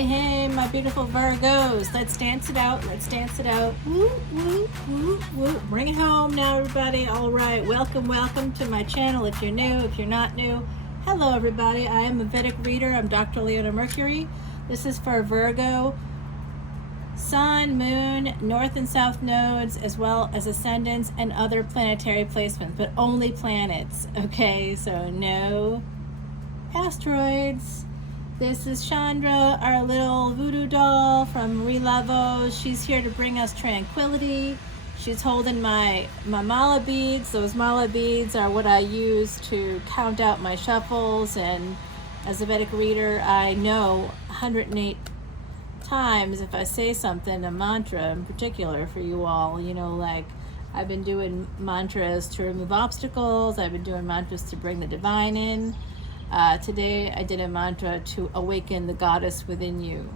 Hey, my beautiful Virgos. Let's dance it out. Let's dance it out. Woo, woo, woo, woo. Bring it home now, everybody. All right. Welcome to my channel. If you're new, if you're not new, hello, everybody. I am a Vedic reader. I'm Dr. Leona Mercury. This is for Virgo, Sun, Moon, North and South nodes, as well as ascendants and other planetary placements, but only planets. Okay, so no asteroids. This is Chandra, our little voodoo doll from Relavos. She's here to bring us tranquility. She's holding my mala beads. Those mala beads are what I use to count out my shuffles, and as a Vedic reader, I know 108 times if I say something, a mantra in particular for you all, you know, like I've been doing mantras to remove obstacles. I've been doing mantras to bring the divine in. Today I did a mantra to awaken the goddess within you.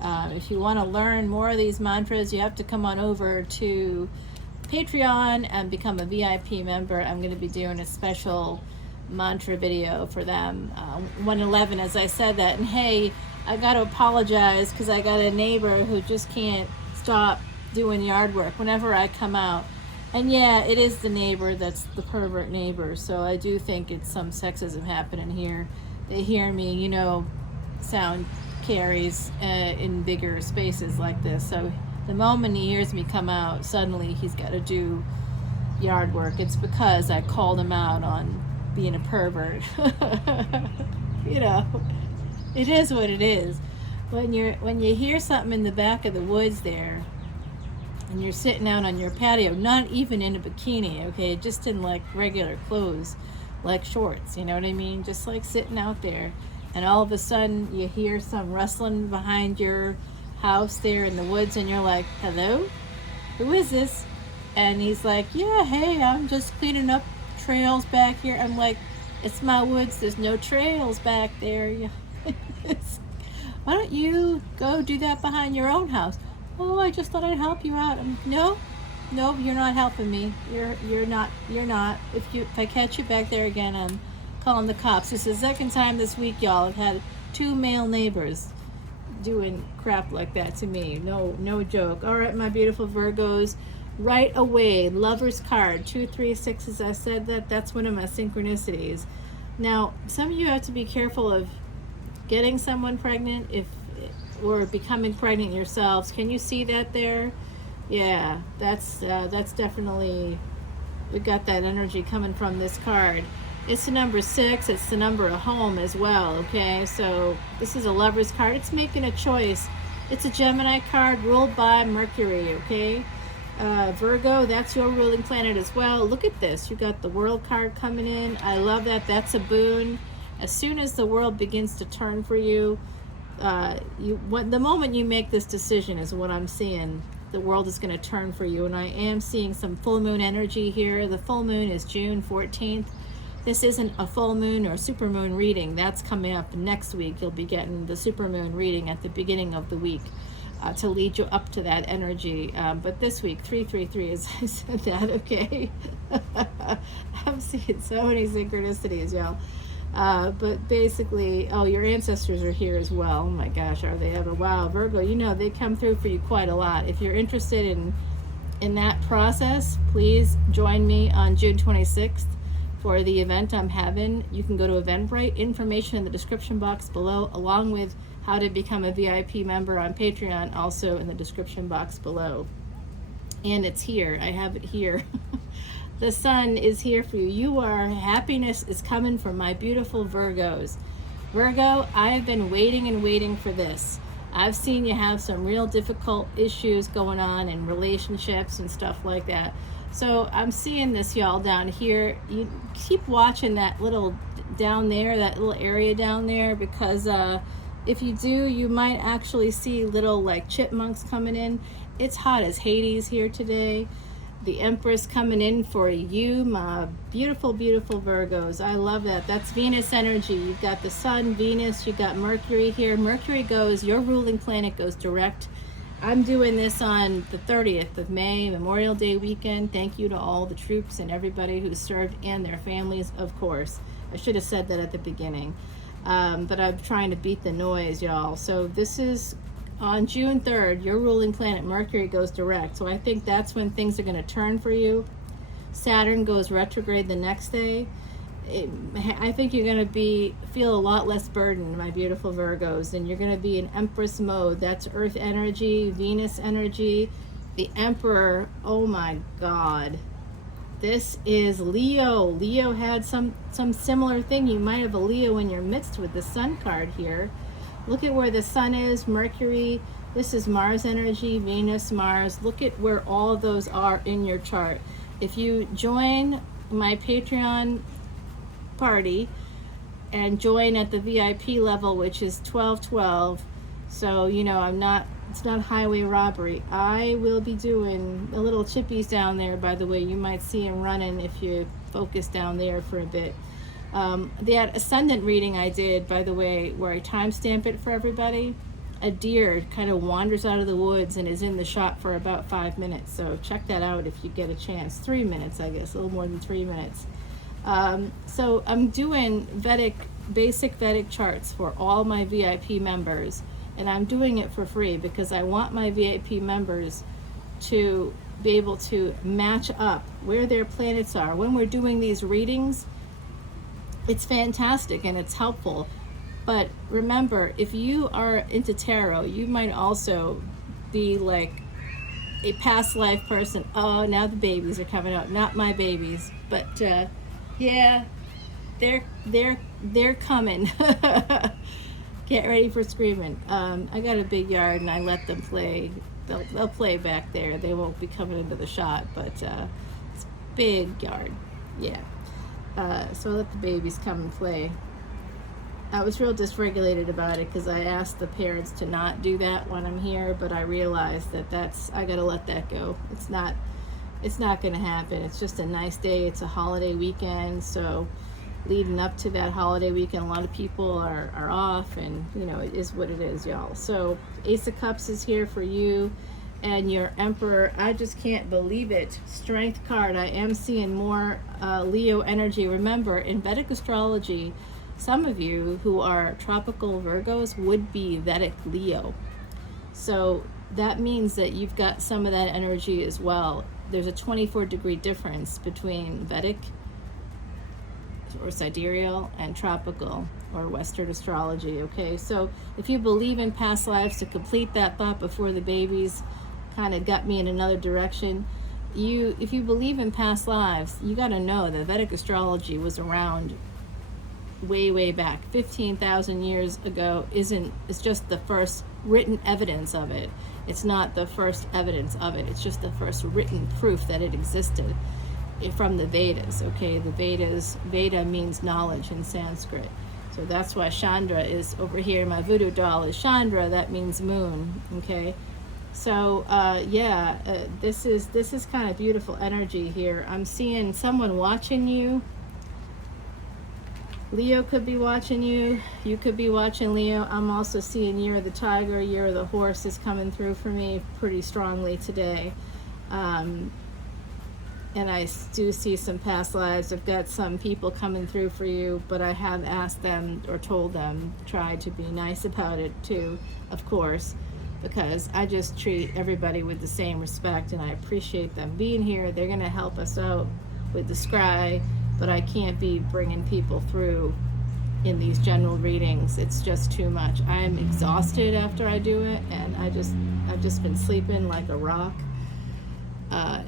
If you want to learn more of these mantras, you have to come on over to Patreon and become a VIP member. I'm going to be doing a special mantra video for them. 111, as I said that. And hey, I got to apologize because I got a neighbor who just can't stop doing yard work whenever I come out. And yeah, it is the neighbor that's the pervert neighbor. So I do think it's some sexism happening here. They hear me, you know, sound carries in bigger spaces like this. So the moment he hears me come out, suddenly he's got to do yard work. It's because I called him out on being a pervert. You know, it is what it is. When you hear something in the back of the woods there, and you're sitting out on your patio, not even in a bikini, okay, just in like regular clothes, like shorts, you know what I mean? Just like sitting out there, and all of a sudden you hear some rustling behind your house there in the woods, and you're like, hello? Who is this? And he's like, yeah, hey, I'm just cleaning up trails back here. I'm like, it's my woods, there's no trails back there. Why don't you go do that behind your own house? Oh, I just thought I'd help you out. No, you're not helping me. You're not. If I catch you back there again, I'm calling the cops. This is the second time this week, y'all. I've had 2 male neighbors doing crap like that to me. No joke. All right, my beautiful Virgos. Right away, Lover's card, 236. As I said, that's one of my synchronicities. Now, some of you have to be careful of getting someone pregnant or becoming pregnant yourselves. Can you see that there? Yeah, that's definitely, we got that energy coming from this card. It's the number 6. It's the number of home as well. Okay, so this is a Lover's card. It's making a choice. It's a Gemini card ruled by Mercury. Okay, Virgo, that's your ruling planet as well. Look at this. You got the World card coming in. I love that. That's a boon. As soon as the world begins to turn for you, the moment you make this decision is what I'm seeing. The world is going to turn for you, and I am seeing some full moon energy here. The full moon is June 14th. This isn't a full moon or super moon reading. That's coming up next week. You'll be getting the super moon reading at the beginning of the week to lead you up to that energy. But this week, 333, as I said that, okay? I'm seeing so many synchronicities, y'all. But basically, oh, your ancestors are here as well. Oh my gosh, are they ever? Wow, Virgo, you know, they come through for you quite a lot. If you're interested in that process, please join me on June 26th for the event I'm having. You can go to Eventbrite, information in the description box below, along with how to become a VIP member on Patreon, also in the description box below. And it's here, I have it here. The sun is here for you. Happiness is coming from my beautiful Virgos. Virgo, I have been waiting and waiting for this. I've seen you have some real difficult issues going on in relationships and stuff like that. So I'm seeing this, y'all, down here. You keep watching that little down there, that little area down there, because if you do, you might actually see little like chipmunks coming in. It's hot as Hades here today. The Empress coming in for you, my beautiful, beautiful Virgos. I love that. That's Venus energy. You've got the Sun, Venus, you've got Mercury here. Mercury goes, your ruling planet goes direct. I'm doing this on the 30th of May, Memorial Day weekend. Thank you to all the troops and everybody who served and their families, of course. I should have said that at the beginning. but I'm trying to beat the noise, y'all. So this is on June 3rd, your ruling planet Mercury goes direct. So I think that's when things are going to turn for you. Saturn goes retrograde the next day. I think you're going to feel a lot less burdened, my beautiful Virgos, and you're going to be in Empress mode. That's Earth energy, Venus energy, the Emperor. Oh my God. This is Leo. Leo had some similar thing. You might have a Leo in your midst with the Sun card here. Look at where the Sun is, Mercury. This is Mars energy, Venus, Mars. Look at where all of those are in your chart. If you join my Patreon party and join at the VIP level, which is 1212, so you know it's not highway robbery. I will be doing the little chippies down there, by the way. You might see them running if you focus down there for a bit. That ascendant reading I did, by the way, where I timestamp it for everybody, a deer kind of wanders out of the woods and is in the shot for about 5 minutes. So check that out if you get a chance. 3 minutes, I guess, a little more than 3 minutes. So I'm doing basic Vedic charts for all my VIP members, and I'm doing it for free because I want my VIP members to be able to match up where their planets are. When we're doing these readings, it's fantastic and it's helpful. But remember, if you are into tarot, you might also be like a past life person. Oh, now the babies are coming out. Not my babies, but yeah, they're coming. Get ready for screaming. I got a big yard and I let them play. They'll play back there. They won't be coming into the shot, but it's a big yard. Yeah. So I let the babies come and play. I was real dysregulated about it because I asked the parents to not do that when I'm here, but I realized that I gotta let that go. It's not gonna happen. It's just a nice day. It's a holiday weekend, so leading up to that holiday weekend, a lot of people are off, and you know, it is what it is, y'all. So Ace of Cups is here for you and your Emperor. I just can't believe it. Strength card. I am seeing more Leo energy. Remember, in Vedic astrology, some of you who are tropical Virgos would be Vedic Leo. So that means that you've got some of that energy as well. There's a 24-degree difference between Vedic or sidereal and tropical or Western astrology, okay? So if you believe in past lives, to complete that thought before the babies kind of got me in another direction, if you believe in past lives, you got to know that Vedic astrology was around way back. 15,000 years ago it's just the first written evidence of it. It's not the first evidence of it. It's just the first written proof that it existed from the Vedas, okay? The Vedas, Veda means knowledge in Sanskrit. So that's why Chandra is over here. My voodoo doll is Chandra. That means moon, okay? So this is kind of beautiful energy here. I'm seeing someone watching you. Leo could be watching you. You could be watching Leo. I'm also seeing Year of the Tiger, Year of the Horse is coming through for me pretty strongly today. And I do see some past lives. I've got some people coming through for you, but I have asked them or told them, try to be nice about it too, of course, because I just treat everybody with the same respect and I appreciate them being here. They're going to help us out with the scry, but I can't be bringing people through in these general readings. It's just too much. I am exhausted after I do it, and I've just been sleeping like a rock.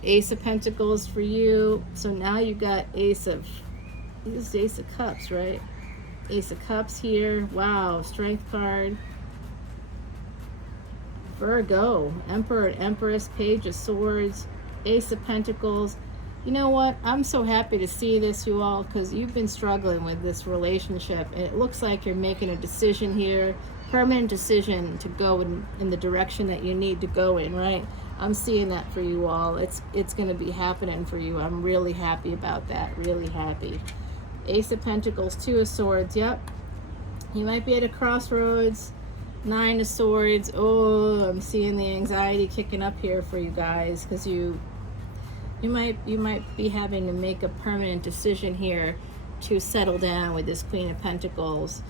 Ace of Pentacles for you. So now you got this is Ace of Cups, right? Ace of Cups here. Wow, Strength card. Virgo, Emperor and Empress, Page of Swords, Ace of Pentacles. You know what? I'm so happy to see this, you all, because you've been struggling with this relationship, and it looks like you're making a decision here, permanent decision to go in the direction that you need to go in, right? I'm seeing that for you all. It's going to be happening for you. I'm really happy about that. Really happy. Ace of Pentacles, Two of Swords. Yep. You might be at a crossroads. Nine of Swords. Oh, I'm seeing the anxiety kicking up here for you guys, because you might be having to make a permanent decision here to settle down with this Queen of Pentacles.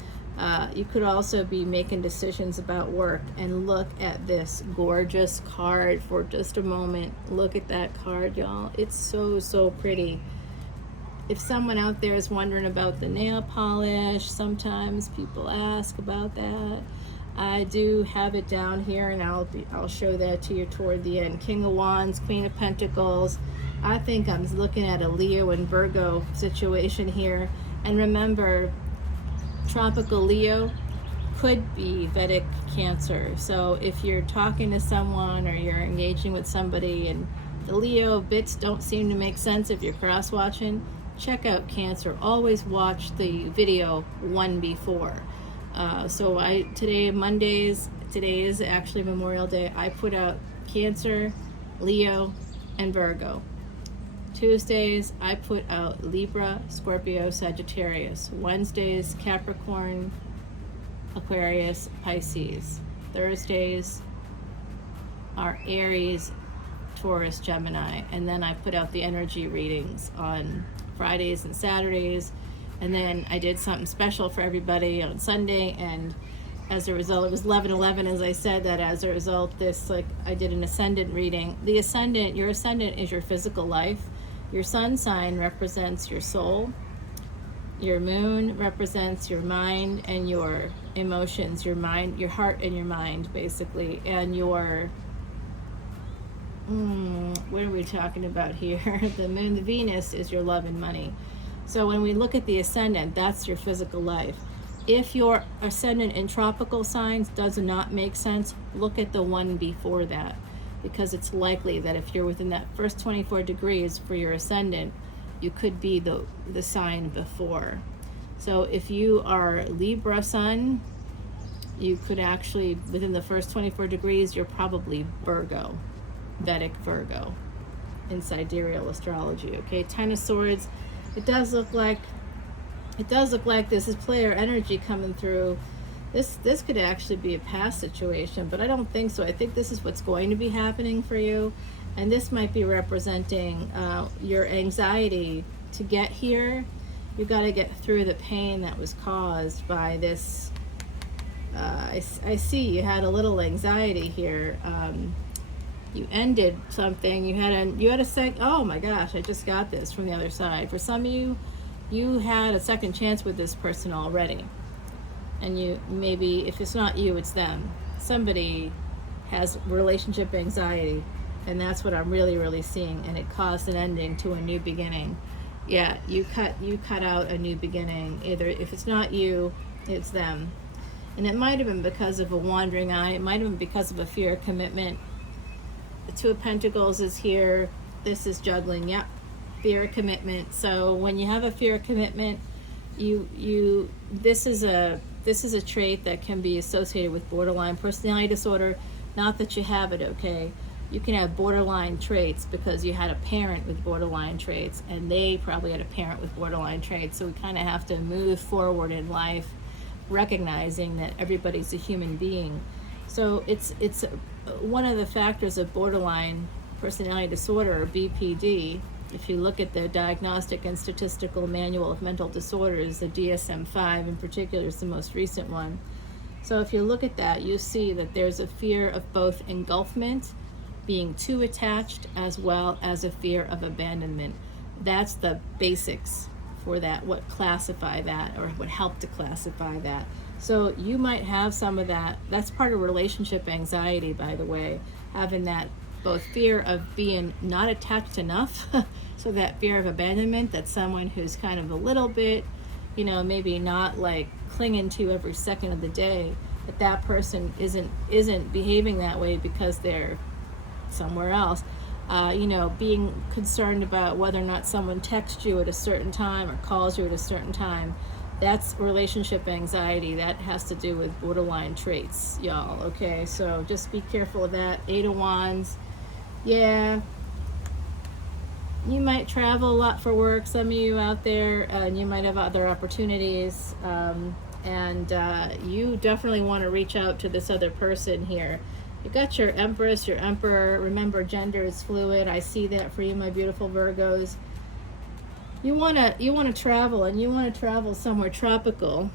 You could also be making decisions about work. And look at this gorgeous card for just a moment. Look at that card, y'all. It's so pretty. If someone out there is wondering about the nail polish, sometimes people ask about that. I do have it down here, and I'll show that to you toward the end. King of Wands, Queen of Pentacles. I think I'm looking at a Leo and Virgo situation here. And remember, tropical Leo could be Vedic Cancer. So if you're talking to someone or you're engaging with somebody and the Leo bits don't seem to make sense if you're cross-watching, check out Cancer. Always watch the video one before. Today, Mondays, today is actually Memorial Day, I put out Cancer, Leo, and Virgo. Tuesdays, I put out Libra, Scorpio, Sagittarius. Wednesdays, Capricorn, Aquarius, Pisces. Thursdays are Aries, Taurus, Gemini. And then I put out the energy readings on Fridays and Saturdays. And then I did something special for everybody on Sunday, and as a result, it was 11/11, as I said, that as a result, I did an ascendant reading. The ascendant, your ascendant is your physical life. Your sun sign represents your soul. Your moon represents your mind and your emotions, your mind, your heart and your mind, basically. And your, what are we talking about here? The moon, the Venus is your love and money. So when we look at the ascendant, that's your physical life. If your ascendant in tropical signs does not make sense, look at the one before that, because it's likely that if you're within that first 24 degrees for your ascendant, you could be the sign before. So if you are Libra sun, you could actually, within the first 24 degrees, you're probably Virgo, Vedic Virgo, in sidereal astrology. Okay, Ten of Swords. It does look like this is player energy coming through. This could actually be a past situation, but I don't think so. I think this is what's going to be happening for you, and this might be representing your anxiety to get here. You got to get through the pain that was caused by this. I see you had a little anxiety here. You ended something. You had a sec. Oh my gosh! I just got this from the other side. For some of you, you had a second chance with this person already, and you maybe, if it's not you, it's them. Somebody has relationship anxiety, and that's what I'm really seeing. And it caused an ending to a new beginning. Yeah, you cut out a new beginning. Either if it's not you, it's them, and it might have been because of a wandering eye. It might have been because of a fear of commitment. The Two of Pentacles is here. This is juggling. Yep, fear of commitment. So when you have a fear of commitment, this is a trait that can be associated with borderline personality disorder. Not that you have it, okay? You can have borderline traits because you had a parent with borderline traits, and they probably had a parent with borderline traits. So we kind of have to move forward in life, recognizing that everybody's a human being. So it's one of the factors of borderline personality disorder, or BPD. If you look at the Diagnostic and Statistical Manual of Mental Disorders, the DSM-5 in particular is the most recent one. So if you look at that, you see that there's a fear of both engulfment, being too attached, as well as a fear of abandonment. That's the basics for that, what classify that, or what help to classify that. So you might have some of that. That's part of relationship anxiety, by the way, having that both fear of being not attached enough, so that fear of abandonment, that someone who's kind of a little bit, maybe not like clinging to every second of the day, that person isn't behaving that way because they're somewhere else. Being concerned about whether or not someone texts you at a certain time or calls you at a certain time. That's relationship anxiety. That has to do with borderline traits, y'all, okay? So just be careful of that. Eight of Wands. Yeah. You might travel a lot for work, some of you out there, and you might have other opportunities. And you definitely want to reach out to this other person here. You got your Empress, your Emperor. Remember, gender is fluid. I see that for you, my beautiful Virgos. You want to travel, and you want to travel somewhere tropical.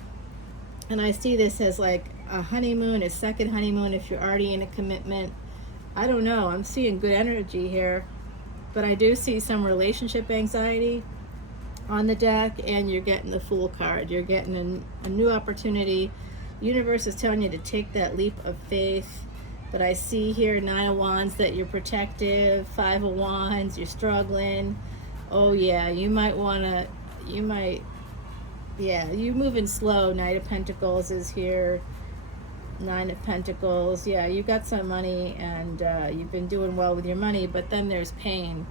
And I see this as like a honeymoon, a second honeymoon if you're already in a commitment. I don't know. I'm seeing good energy here. But I do see some relationship anxiety on the deck, and you're getting the Fool card. You're getting a new opportunity. Universe is telling you to take that leap of faith. But I see here 9 of Wands that you're protective, 5 of Wands, you're struggling. Oh yeah, you moving slow. Knight of Pentacles is here. 9 of Pentacles. Yeah, you got some money, and you've been doing well with your money, but then there's pain.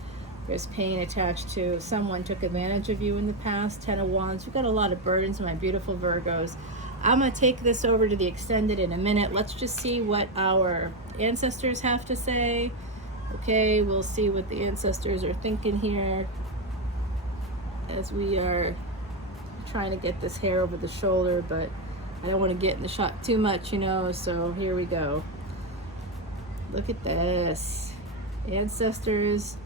There's pain attached to someone took advantage of you in the past. 10 of Wands. You've got a lot of burdens, my beautiful Virgos. I'm going to take this over to the extended in a minute. Let's just see what our ancestors have to say. Okay, we'll see what the ancestors are thinking here as we are trying to get this hair over the shoulder, but I don't want to get in the shot too much, you know, so here we go. Look at this. Ancestors,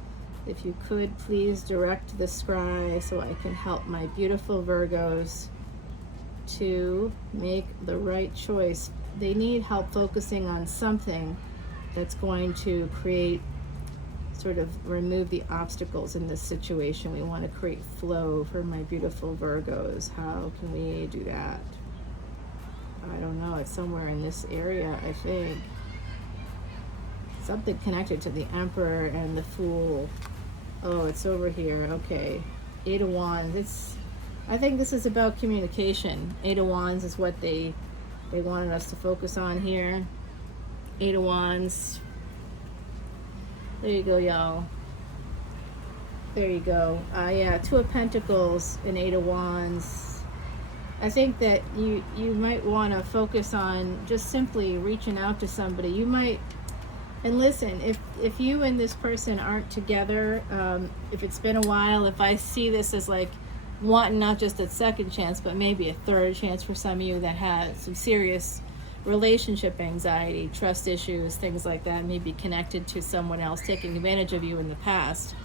if you could please direct the scry so I can help my beautiful Virgos to make the right choice. They need help focusing on something that's going to create, sort of remove the obstacles in this situation. We want to create flow for my beautiful Virgos. How can we do that? I don't know. It's somewhere in this area, I think. Something connected to the Emperor and the Fool. Oh, it's over here. Okay. 8 of Wands. I think this is about communication. 8 of Wands is what they wanted us to focus on here. 8 of Wands. There you go, y'all. There you go. Yeah, 2 of Pentacles and 8 of Wands. I think that you might want to focus on just simply reaching out to somebody. You might, and listen, if you and this person aren't together, if it's been a while, if I see this as like wanting not just a second chance, but maybe a third chance for some of you that had some serious relationship anxiety, trust issues, things like that, maybe connected to someone else taking advantage of you in the past.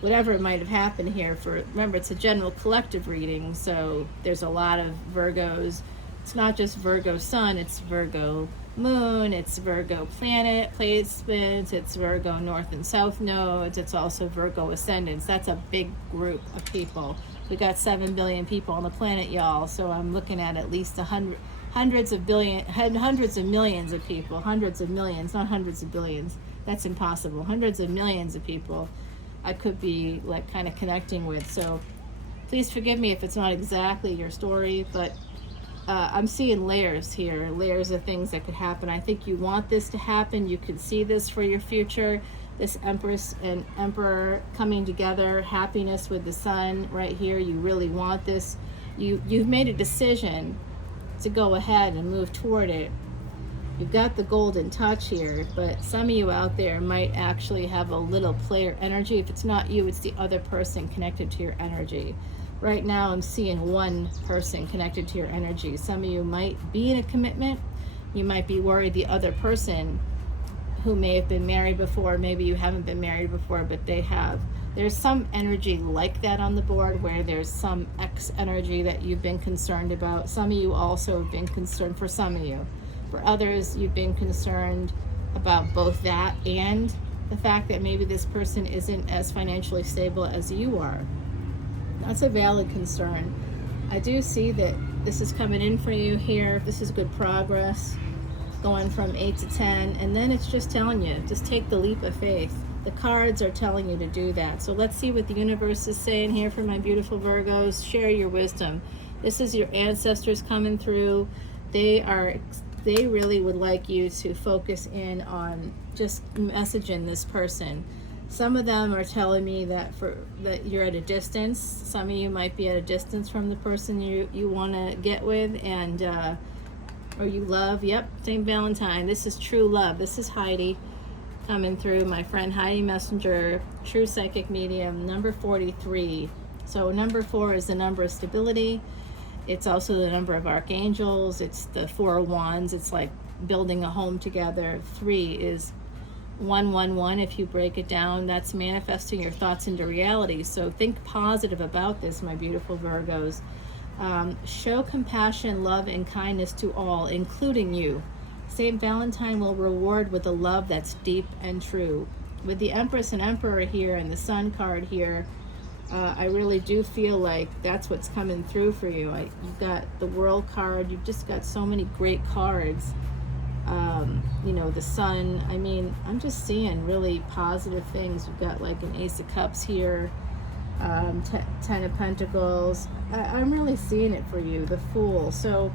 Whatever might have happened here, remember, it's a general collective reading, so there's a lot of Virgos. It's not just Virgo Sun, it's Virgo Moon, it's Virgo planet placements, it's Virgo North and South nodes, it's also Virgo ascendants. That's a big group of people. We got 7 billion people on the planet, y'all, so I'm looking at least hundreds of millions of people. Hundreds of millions, not hundreds of billions. That's impossible. Hundreds of millions of people I could be like kind of connecting with. So please forgive me if it's not exactly your story, but I'm seeing layers here, layers of things that could happen. I think you want this to happen. You can see this for your future. This Empress and Emperor coming together, happiness with the Sun right here. You really want this. You've made a decision to go ahead and move toward it. You've got the golden touch here, but some of you out there might actually have a little player energy. If it's not you, it's the other person connected to your energy. Right now, I'm seeing one person connected to your energy. Some of you might be in a commitment. You might be worried the other person who may have been married before, maybe you haven't been married before, but they have. There's some energy like that on the board where there's some X energy that you've been concerned about. Some of you also have been concerned, for some of you. For others, you've been concerned about both that and the fact that maybe this person isn't as financially stable as you are. That's a valid concern. I do see that this is coming in for you here. This is good progress, going from 8 to 10, and then it's just telling you, just take the leap of faith. The cards are telling you to do that. So let's see what the universe is saying here for my beautiful Virgos. Share your wisdom. This is your ancestors coming through. They really would like you to focus in on just messaging this person. Some of them are telling me that you're at a distance. Some of you might be at a distance from the person you want to get with, and or you love. Yep, St. Valentine. This is true love. This is Heidi coming through. My friend Heidi Messenger, true psychic medium, number 43. So number 4 is the number of stability. It's also the number of archangels. It's the 4 of Wands. It's like building a home together. 3 is 111. If you break it down, that's manifesting your thoughts into reality. So think positive about this, my beautiful Virgos. Show compassion, love, and kindness to all, including you. Saint Valentine will reward with a love that's deep and true. With the Empress and Emperor here and the Sun card here, I really do feel like that's what's coming through for you. You've got the World card. You've just got so many great cards. You know, the Sun. I mean, I'm just seeing really positive things. You've got like an Ace of Cups here, Ten of Pentacles. I'm really seeing it for you, the Fool. So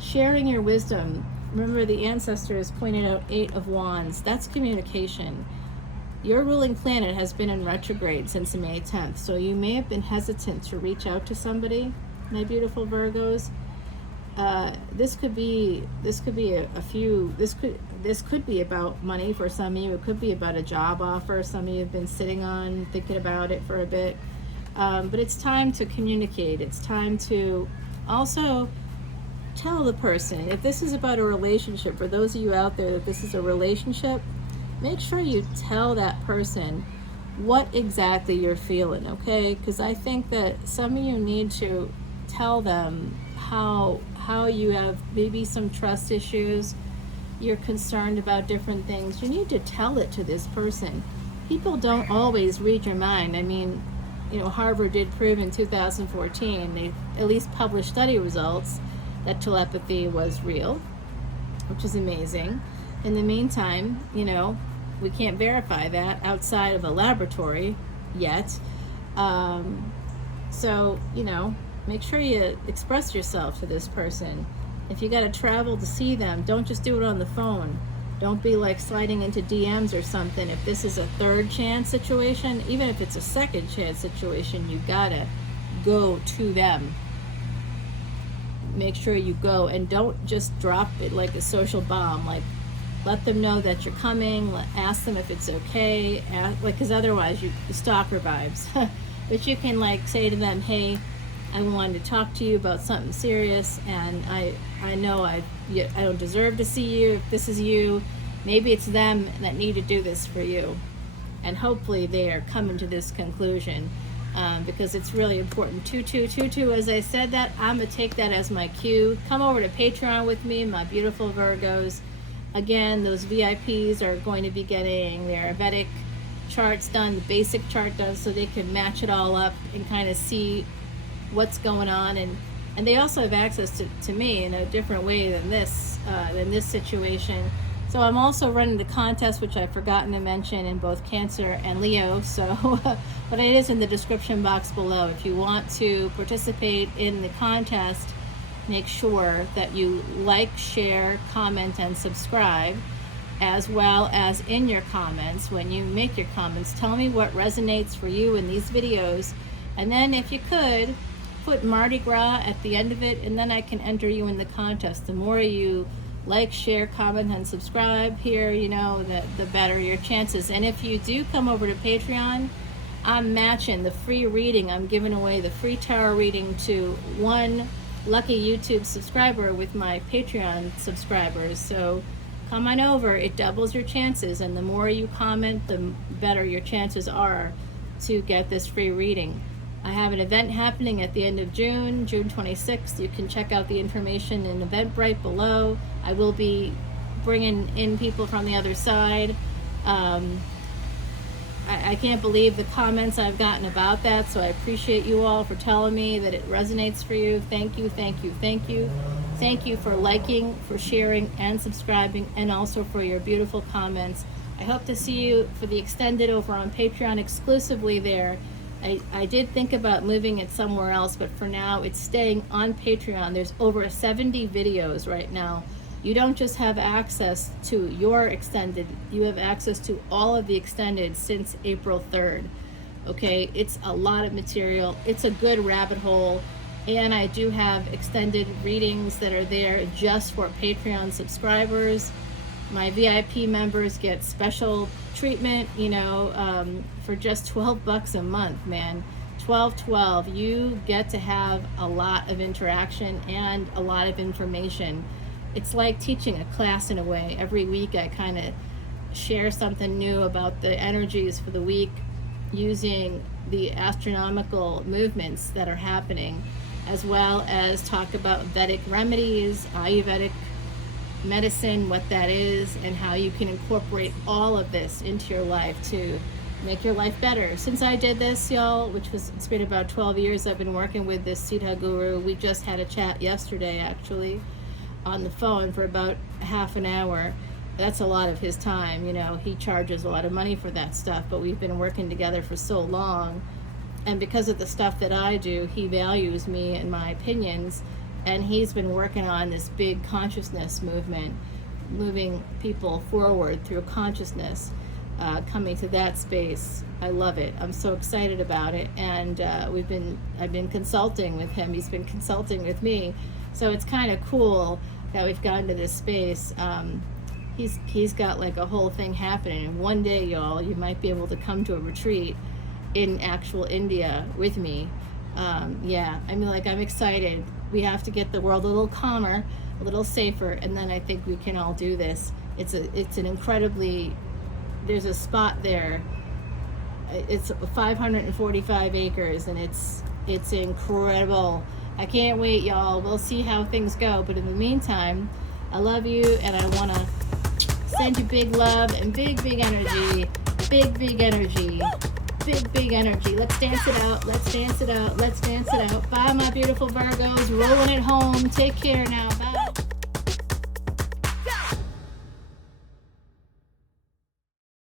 sharing your wisdom. Remember, the ancestors pointed out 8 of Wands. That's communication. Your ruling planet has been in retrograde since May 10th, so you may have been hesitant to reach out to somebody, my beautiful Virgos. This could be this could be about money for some of you. It could be about a job offer some of you have been sitting on, thinking about it for a bit. But it's time to communicate. It's time to also tell the person, if this is about a relationship, for those of you out there that this is a relationship, make sure you tell that person what exactly you're feeling, okay? Because I think that some of you need to tell them how you have maybe some trust issues, you're concerned about different things. You need to tell it to this person. People don't always read your mind. I mean, you know, Harvard did prove in 2014, they at least published study results that telepathy was real, which is amazing. In the meantime, you know, we can't verify that outside of a laboratory yet. So, you know, make sure you express yourself to this person. If you got to travel to see them, don't just do it on the phone. Don't be like sliding into DMs or something. If this is a third chance situation, even if it's a second chance situation, you gotta go to them. Make sure you go, and don't just drop it like a social bomb. Like, let them know that you're coming. Ask them if it's okay. Because otherwise, you stalker vibes. But you can like say to them, "Hey, I wanted to talk to you about something serious, and I know I don't deserve to see you. If this is you, maybe it's them that need to do this for you." And hopefully they are coming to this conclusion, because it's really important. 2222, as I said that, I'm going to take that as my cue. Come over to Patreon with me, my beautiful Virgos. Again, those VIPs are going to be getting their Vedic charts done, the basic chart done, so they can match it all up and kind of see what's going on, and they also have access to me in a different way than this situation. So I'm also running the contest, which I've forgotten to mention, in both Cancer and Leo, so but it is in the description box below. If you want to participate in the contest, make sure that you like, share, comment, and subscribe, as well as in your comments, when you make your comments, tell me what resonates for you in these videos, and then if you could put Mardi Gras at the end of it, and then I can enter you in the contest. The more you like, share, comment, and subscribe here, you know, the better your chances. And if you do come over to Patreon, I'm matching the free reading. I'm giving away the free tarot reading to one lucky YouTube subscriber with my Patreon subscribers. So come on over. It doubles your chances, and the more you comment, the better your chances are to get this free reading. I have an event happening at the end of June, June 26th. You can check out the information in Eventbrite below. I will be bringing in people from the other side. I can't believe the comments I've gotten about that, so I appreciate you all for telling me that it resonates for you. Thank you, thank you, thank you. Thank you for liking, for sharing, and subscribing, and also for your beautiful comments. I hope to see you for the extended over on Patreon exclusively there. I did think about moving it somewhere else, but for now it's staying on Patreon. There's over 70 videos right now. You don't just have access to your extended, you have access to all of the extended since April 3rd. Okay, it's a lot of material. It's a good rabbit hole. And I do have extended readings that are there just for Patreon subscribers. My VIP members get special treatment, you know, for just 12 bucks a month, man. 12. You get to have a lot of interaction and a lot of information. It's like teaching a class in a way. Every week I kind of share something new about the energies for the week using the astronomical movements that are happening. as well as talk about Vedic remedies, Ayurvedic medicine, what that is, and how you can incorporate all of this into your life to make your life better. Since I did this, y'all, it's been about 12 years I've been working with this Siddha guru. We just had a chat yesterday, actually, on the phone for about half an hour. That's a lot of his time, you know. He charges a lot of money for that stuff, but we've been working together for so long. And because of the stuff that I do, he values me and my opinions. And he's been working on this big consciousness movement, moving people forward through consciousness, coming to that space. I love it. I'm so excited about it. And I've been consulting with him. He's been consulting with me. So it's kind of cool that we've gotten to this space. He's got like a whole thing happening. And one day, y'all, you might be able to come to a retreat in actual India with me. Yeah, I mean, like, I'm excited. We have to get the world a little calmer, a little safer, and then I think we can all do this. It's an incredibly, there's a spot there. It's 545 acres, and it's incredible. I can't wait, y'all. We'll see how things go. But in the meantime, I love you, and I want to send you big love and big energy, big energy. Big energy. Let's dance it out. Let's dance it out. Let's dance it out. Bye, my beautiful Virgos. Rolling it home. Take care now. Bye.